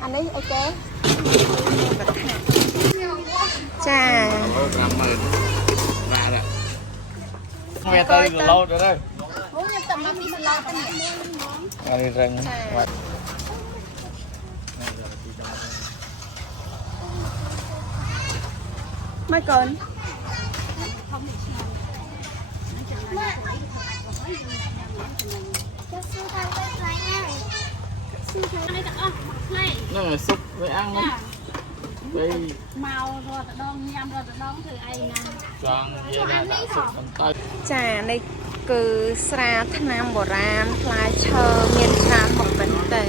anh ấy ok chà nghe tay lâu rồi đây ăn rừng mấy con nó là xúc với ăn đấy màu rồi tự đông nhâm rồi tự đông thử ai nè tròn như là đã xúc bằng tay ចានេះគឺស្រាថ្នាំបុរាណផ្លែឈើមានច្រើនមុខមែនតើ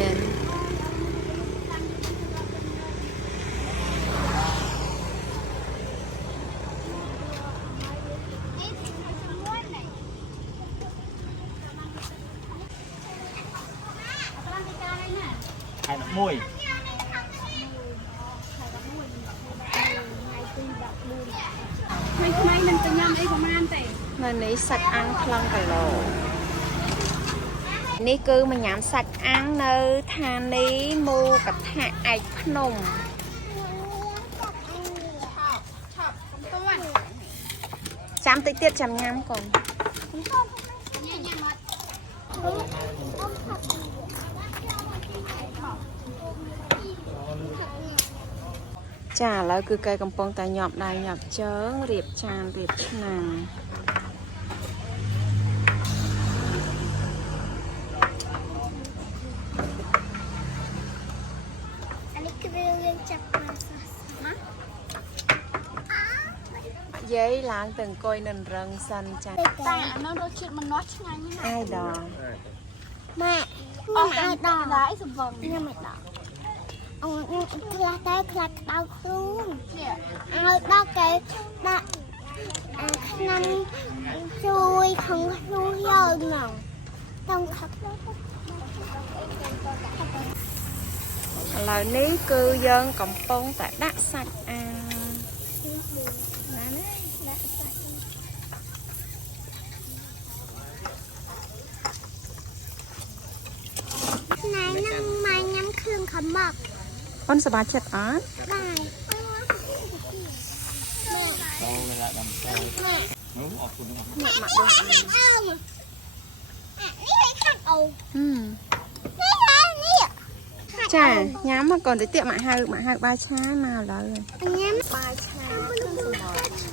hai nó mùi ไม่มันจะย่ำไอ้ประมาณแต่ នៅនេះសាច់អាំងខ្លងគីឡូនេះគឺមកញ៉ាំសាច់អាំងនៅឋានីមូកថាឯកភ្នំចាំតិចទៀតចាំញ៉ាំកូនចាឥឡូវគឺគេកំពុងតែញាប់ដៃញាប់ជើងរៀបចានរៀបឆ្នាំងอันนี้คือเรื่องจับมานะ យាយឡើងទៅអង្គុយនៅរឹងសិនចា แต่อันนั้นรสជាតិมันน้อยឆ្ងាញ់ណាស់ ai đó ម៉ែអស់ឲ្យដល់ដែរសំវងញ៉ាំមិនដល់អូខ្លះតែខ្លះដៅខ្លួនឲ្យដល់គេដាក់ឆ្នាំជួយខាងខ្លួនយកហ្នឹងต้องขับ ឥឡូវនេះគឺយើងកំពុងតែដាក់សាច់អាំងណាណាដាក់សាច់ណែនឹងម៉ែញ៉ាំគ្រឿងខមក អូនសប្បាយចិត្តអត់ ដែរ đâu là làm sao nấu ọt cùng nó ញាក់មកដូច នេះឲ្យខាត់អូ នេះ ចាញ៉ាំមកកូនតិចទៀតមកហៅបាយឆាមកឥឡូវ ញ៉ាំ បាយឆាគ្រឿងសមុទ្រ